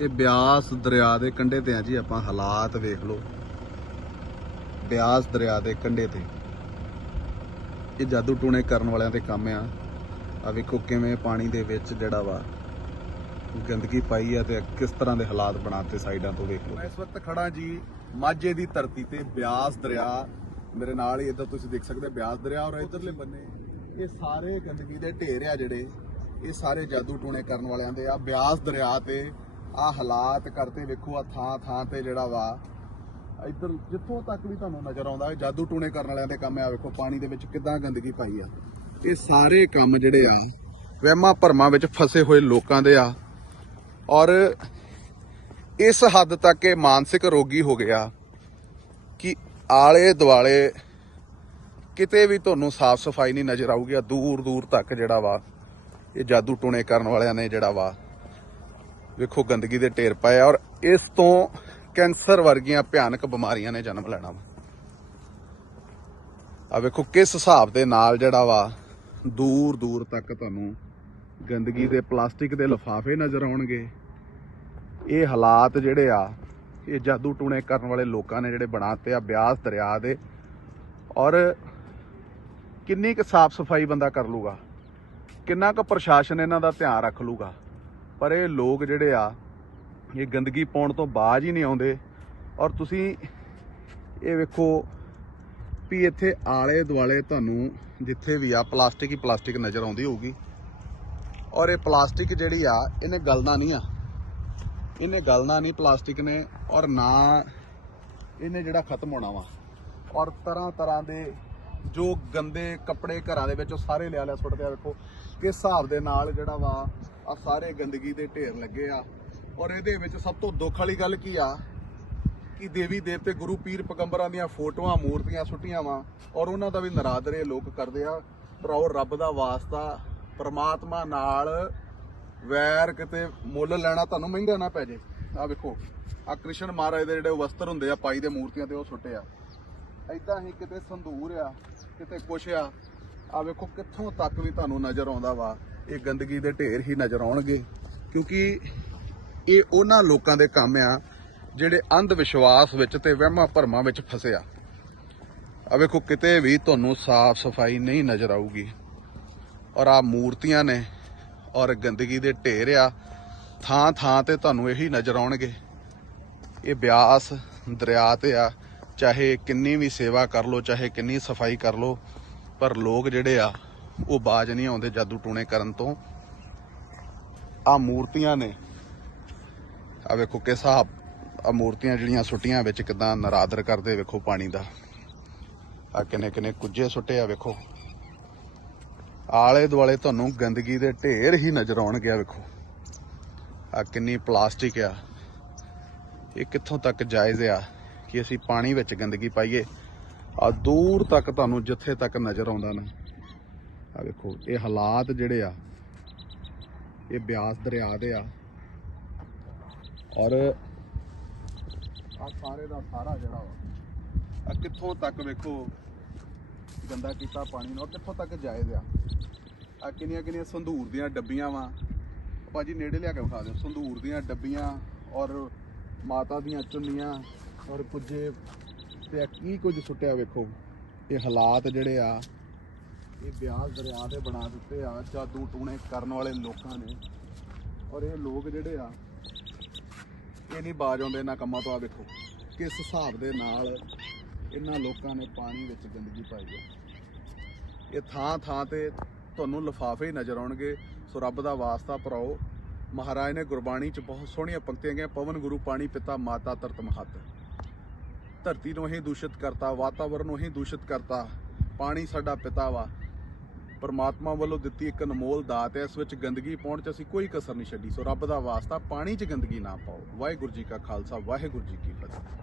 ਇਹ ਬਿਆਸ ਦਰਿਆ ਦੇ ਕੰਢੇ ਤੇ ਆ ਜੀ, ਆਪਾਂ ਹਾਲਾਤ ਵੇਖ ਲਓ। ਬਿਆਸ ਦਰਿਆ ਦੇ ਕੰਢੇ ਤੇ। ਇਹ ਜਾਦੂ ਟੂਣੇ ਕਰਨ ਵਾਲਿਆਂ ਦੇ ਕੰਮ ਆ। ਆ ਵੇਖੋ ਕਿਵੇਂ ਪਾਣੀ ਦੇ ਵਿੱਚ ਜਿਹੜਾ ਵਾ, ਗੰਦਗੀ ਪਾਈ ਆ ਤੇ ਕਿਸ ਤਰ੍ਹਾਂ ਦੇ ਹਾਲਾਤ ਬਣਾਤੇ ਸਾਈਡਾਂ ਤੋਂ ਵੇਖ ਲਓ। ਮੈਂ ਇਸ ਵਕਤ ਖੜਾ ਜੀ, ਮਾਝੇ ਦੀ ਧਰਤੀ ਤੇ ਬਿਆਸ ਦਰਿਆ। ਮੇਰੇ ਨਾਲ ਹੀ ਇੱਧਰ ਤੁਸੀਂ ਦੇਖ ਸਕਦੇ ਬਿਆਸ ਦਰਿਆ ਔਰ ਇਧਰਲੇ ਬੰਨੇ। ਇਹ ਸਾਰੇ ਗੰਦਗੀ ਦੇ ਢੇਰ ਆ ਜਿਹੜੇ। ਇਹ ਸਾਰੇ ਜਾਦੂ ਟੂਣੇ ਕਰਨ ਵਾਲਿਆਂ ਦੇ ਆ। ਬਿਆਸ ਦਰਿਆ ਤੇ ਆ ਹਾਲਾਤ ਕਰਤੇ ਵੇਖੋ, ਆ ਥਾਂ ਥਾਂ ਤੇ ਜਿਹੜਾ ਵਾ, ਇੱਧਰ ਜਿੱਥੋਂ ਤੱਕ ਵੀ ਤੁਹਾਨੂੰ ਨਜ਼ਰ ਆਉਂਦਾ ਇਹ ਜਾਦੂ ਟੂਣੇ ਕਰਨ ਵਾਲਿਆਂ ਦੇ ਕੰਮ ਆ ਵੇਖੋ, ਪਾਣੀ ਦੇ ਵਿੱਚ ਕਿੱਦਾਂ ਗੰਦਗੀ ਪਾਈ ਆ। ਇਹ ਸਾਰੇ ਕੰਮ ਜਿਹੜੇ ਆ, ਵਹਿਮਾਂ ਭਰਮਾਂ ਵਿੱਚ ਫਸੇ ਹੋਏ ਲੋਕਾਂ ਦੇ ਆ। ਔਰ ਇਸ ਹੱਦ ਤੱਕ ਇਹ ਮਾਨਸਿਕ ਰੋਗੀ ਹੋ ਗਿਆ ਕਿ ਆਲੇ ਦੁਆਲੇ ਕਿਤੇ ਵੀ ਤੁਹਾਨੂੰ ਸਾਫ਼ ਸਫ਼ਾਈ ਨਹੀਂ ਨਜ਼ਰ ਆਊਗੀ, ਆ ਦੂਰ ਦੂਰ ਤੱਕ ਜਿਹੜਾ ਵਾ, ਇਹ ਜਾਦੂ ਟੂਣੇ ਕਰਨ ਵਾਲਿਆਂ ਨੇ ਜਿਹੜਾ ਵਾ ਵੇਖੋ, ਗੰਦਗੀ ਦੇ ਢੇਰ ਪਏ ਆ ਔਰ ਇਸ ਤੋਂ ਕੈਂਸਰ ਵਰਗੀਆਂ ਭਿਆਨਕ ਬਿਮਾਰੀਆਂ ਨੇ ਜਨਮ ਲੈਣਾ ਵਾ। ਆ ਵੇਖੋ, ਕਿਸ ਹਿਸਾਬ ਦੇ ਨਾਲ ਜਿਹੜਾ ਵਾ ਦੂਰ ਦੂਰ ਤੱਕ ਤੁਹਾਨੂੰ ਗੰਦਗੀ ਦੇ, ਪਲਾਸਟਿਕ ਦੇ ਲਿਫਾਫੇ ਨਜ਼ਰ ਆਉਣਗੇ। ਇਹ ਹਾਲਾਤ ਜਿਹੜੇ ਆ, ਇਹ ਜਾਦੂ ਟੂਣੇ ਕਰਨ ਵਾਲੇ ਲੋਕਾਂ ਨੇ ਜਿਹੜੇ ਬਣਾਤੇ ਆ, ਬਿਆਸ ਦਰਿਆ ਦੇ। ਔਰ ਕਿੰਨੀ ਕੁ ਸਾਫ਼ ਸਫ਼ਾਈ ਬੰਦਾ ਕਰ ਲੂਗਾ? ਕਿੰਨਾ ਕੁ ਪ੍ਰਸ਼ਾਸਨ ਇਹਨਾਂ ਦਾ ਧਿਆਨ ਰੱਖ ਲੂਗਾ? ਪਰ ਇਹ ਲੋਕ ਜਿਹੜੇ ਆ, ਇਹ ਗੰਦਗੀ ਪਾਉਣ ਤੋਂ ਬਾਜ ਹੀ ਨਹੀਂ ਆਉਂਦੇ। ਔਰ ਤੁਸੀਂ ਇਹ ਵੇਖੋ ਵੀ ਇੱਥੇ ਆਲੇ ਦੁਆਲੇ ਤੁਹਾਨੂੰ ਜਿੱਥੇ ਵੀ ਆ ਪਲਾਸਟਿਕ ਹੀ ਪਲਾਸਟਿਕ ਨਜ਼ਰ ਆਉਂਦੀ ਹੋਊਗੀ। ਔਰ ਇਹ ਪਲਾਸਟਿਕ ਜਿਹੜੀ ਆ, ਇਹਨੇ ਗਲਣਾ ਨਹੀਂ ਆ। ਇਹਨੇ ਗਲਣਾ ਨਹੀਂ ਪਲਾਸਟਿਕ ਨੇ ਔਰ ਨਾ ਇਹਨੇ ਜਿਹੜਾ ਖਤਮ ਹੋਣਾ ਵਾ। ਔਰ ਤਰ੍ਹਾਂ ਤਰ੍ਹਾਂ ਦੇ ਜੋ ਗੰਦੇ ਕੱਪੜੇ ਘਰਾਂ ਦੇ ਵਿੱਚ ਉਹ ਸਾਰੇ ਲਿਆ ਲਿਆ ਸੁੱਟਦੇ ਆ ਵੇਖੋ ਕਿਸ ਹਿਸਾਬ ਦੇ ਨਾਲ ਜਿਹੜਾ ਵਾ ਆ ਸਾਰੇ ਗੰਦਗੀ ਦੇ ਢੇਰ ਲੱਗੇ ਆ। ਔਰ ਇਹਦੇ ਵਿੱਚ ਸਭ ਤੋਂ ਦੁੱਖ ਵਾਲੀ ਗੱਲ ਕੀ ਆ? ਕਿ ਦੇਵੀ ਦੇਵਤੇ ਗੁਰੂ ਪੀਰ ਪਗੰਬਰਾਂ ਦੀਆਂ ਫੋਟੋਆਂ, ਮੂਰਤੀਆਂ ਸੁੱਟੀਆਂ ਵਾ, ਔਰ ਉਹਨਾਂ ਦਾ ਵੀ ਨਰਾਦਰੇ ਲੋਕ ਕਰਦੇ ਆ। ਪਰ ਉਹ ਰੱਬ ਦਾ ਵਾਸਤਾ ਪਰਮਾਤਮਾ ਨਾਲ ਵੈਰ ਕਿਤੇ ਮੁੱਲ ਲੈਣਾ ਤੁਹਾਨੂੰ ਮਹਿੰਗਾ ਨਾ ਪੈ ਜੇ। ਆ ਵੇਖੋ ਆ ਕ੍ਰਿਸ਼ਨ ਮਹਾਰਾਜ ਦੇ ਜਿਹੜੇ ਵਸਤਰ ਹੁੰਦੇ ਆ, ਪਾਈ ਦੇ ਮੂਰਤੀਆਂ ਤੇ ਉਹ ਸੁੱਟੇ ਆ। ਐਦਾਂ ਹੀ ਕਿਤੇ ਸੰਧੂਰ ਆ, ਕਿਤੇ ਕੁਛ ਆ। ਆ ਵੇਖੋ ਕਿੱਥੋਂ ਤੱਕ ਵੀ ਤੁਹਾਨੂੰ ਨਜ਼ਰ ਆਉਂਦਾ ਵਾ। ਇਹ ਗੰਦਗੀ ਦੇ ਢੇਰ ਹੀ ਨਜ਼ਰ ਆਉਣਗੇ। ਕਿਉਂਕਿ ਇਹ ਉਹਨਾਂ ਲੋਕਾਂ ਦੇ ਕੰਮ ਆ, ਜਿਹੜੇ ਅੰਧ ਵਿਸ਼ਵਾਸ ਵਿੱਚ ਤੇ ਵਹਿਮਾਂ ਭਰਮਾਂ ਵਿੱਚ ਫਸਿਆ ਆ। ਆ ਵੇਖੋ ਕਿਤੇ ਵੀ ਤੁਹਾਨੂੰ ਸਾਫ਼ ਸਫ਼ਾਈ ਨਹੀਂ ਨਜ਼ਰ ਆਊਗੀ। ਔਰ ਆ ਮੂਰਤੀਆਂ ਨੇ, ਔਰ ਗੰਦਗੀ ਦੇ ਢੇਰ ਆ ਥਾਂ ਥਾਂ ਤੇ ਤੁਹਾਨੂੰ ਇਹੀ ਨਜ਼ਰ ਆਉਣਗੇ। ਇਹ ਬਿਆਸ ਦਰਿਆ ਤੇ ਆ। ਚਾਹੇ ਕਿੰਨੀ ਵੀ ਸੇਵਾ ਕਰ ਲੋ ਚਾਹੇ ਕਿੰਨੀ ਸਫ਼ਾਈ ਕਰ ਲੋ ਪਰ ਲੋਕ ਜਿਹੜੇ ਆ, ਉਹ ਬਾਜ ਨਹੀਂ ਆਉਂਦੇ ਜਾਦੂ ਟੂਣੇ ਕਰਨ ਤੋਂ। ਆ ਮੂਰਤੀਆਂ ਨੇ। ਆ ਵੇਖੋ ਕਿਸ ਹਿਸਾਬ ਆ ਮੂਰਤੀਆਂ ਜਿਹੜੀਆਂ ਸੁੱਟੀਆਂ ਵਿੱਚ ਕਿਦਾਂ ਨਰਾਦਰ ਕਰਦੇ ਵੇਖੋ ਪਾਣੀ ਦਾ। ਆ ਕਿੰਨੇ ਕਿੰਨੇ ਕੁੱਜੇ ਸੁੱਟੇ ਆ ਵੇਖੋ। ਆਲੇ ਦੁਆਲੇ ਤੁਹਾਨੂੰ ਗੰਦਗੀ ਦੇ ਢੇਰ ਹੀ ਨਜ਼ਰ ਆਉਣਗੇ ਆ ਵੇਖੋ। ਆ ਕਿੰਨੀ ਪਲਾਸਟਿਕ ਆ। ਇਹ ਕਿੱਥੋਂ ਤੱਕ ਜਾਇਜ਼ ਆ? ਕਿ ਅਸੀਂ ਪਾਣੀ ਵਿੱਚ ਗੰਦਗੀ ਪਾਈਏ। ਆ ਦੂਰ ਤੱਕ ਤੁਹਾਨੂੰ ਜਿੱਥੇ ਤੱਕ ਨਜ਼ਰ ਆਉਂਦਾ ਨਾ ਆ ਵੇਖੋ, ਇਹ ਹਾਲਾਤ ਜਿਹੜੇ ਆ, ਇਹ ਬਿਆਸ ਦਰਿਆ ਦੇ ਆ। ਔਰ ਆ ਸਾਰੇ ਦਾ ਸਾਰਾ ਜਿਹੜਾ ਵਾ ਆ ਕਿੱਥੋਂ ਤੱਕ ਵੇਖੋ ਗੰਦਾ ਕੀਤਾ ਪਾਣੀ ਨੂੰ ਔਰ ਕਿੱਥੋਂ ਤੱਕ ਜਾਇਜ਼ ਆ। ਆ ਕਿੰਨੀਆਂ ਕਿੰਨੀਆਂ ਸੰਧੂਰ ਦੀਆਂ ਡੱਬੀਆਂ ਵਾ। ਭਾਜੀ ਨੇੜੇ ਲਿਆ ਕੇ ਵਿਖਾ ਦਿਓ, ਸੰਧੂਰ ਦੀਆਂ ਡੱਬੀਆਂ ਔਰ ਮਾਤਾ ਦੀਆਂ ਚੁੰਨੀਆਂ ਔਰ ਪੁੱਜੇ ਤੇ ਆ ਕੀ ਕੁਝ ਸੁੱਟਿਆ ਵੇਖੋ। ਇਹ ਹਾਲਾਤ ਜਿਹੜੇ ਆ, ਇਹ ਬਿਆਸ ਦਰਿਆ ਦੇ ਬਣਾ ਦਿੱਤੇ ਆ, ਜਾਦੂ ਟੂਣੇ ਕਰਨ ਵਾਲੇ ਲੋਕਾਂ ਨੇ। ਔਰ ਇਹ ਲੋਕ ਜਿਹੜੇ ਆ, ਇਹ ਨਹੀਂ ਬਾਜ ਆਉਂਦੇ ਇਹਨਾਂ ਕੰਮਾਂ ਤੋਂ ਆ ਵੇਖੋ, ਕਿਸ ਹਿਸਾਬ ਦੇ ਨਾਲ ਇਹਨਾਂ ਲੋਕਾਂ ਨੇ ਪਾਣੀ ਵਿੱਚ ਗੰਦਗੀ ਪਾਈ ਹੈ ਇਹ ਥਾਂ ਥਾਂ ਤੇ ਤੁਹਾਨੂੰ ਲਿਫਾਫੇ ਹੀ ਨਜ਼ਰ ਆਉਣਗੇ। ਸੋ ਰੱਬ ਦਾ ਵਾਸਤਾ ਭਰਾਓ, ਮਹਾਰਾਜ ਨੇ ਗੁਰਬਾਣੀ 'ਚ ਬਹੁਤ ਸੋਹਣੀਆਂ ਪੰਕਤੀਆਂ ਗਈਆਂ, ਪਵਨ ਗੁਰੂ ਪਾਣੀ ਪਿਤਾ, ਮਾਤਾ ਤਰਤ ਮਹਤ। ਧਰਤੀ ਨੂੰ ਹੀ ਦੂਸ਼ਿਤ ਕਰਤਾ, ਵਾਤਾਵਰਨ ਨੂੰ ਹੀ ਦੂਸ਼ਿਤ ਕਰਤਾ, ਪਾਣੀ ਸਾਡਾ ਪਿਤਾ ਵਾ। ਪਰਮਾਤਮਾ ਵੱਲੋਂ ਦਿੱਤੀ ਇੱਕ ਅਨਮੋਲ ਦਾਤ ਹੈ, ਇਸ ਵਿੱਚ ਗੰਦਗੀ ਪਾਉਣ 'ਚ ਅਸੀਂ ਕੋਈ ਕਸਰ ਨਹੀਂ ਛੱਡੀ। ਸੋ ਰੱਬ ਦਾ ਵਾਸਤਾ ਪਾਣੀ 'ਚ ਗੰਦਗੀ ਨਾ ਪਾਓ। ਵਾਹਿਗੁਰੂ ਜੀ ਕਾ ਖਾਲਸਾ, ਵਾਹਿਗੁਰੂ ਜੀ ਕੀ ਫਤਿਹ।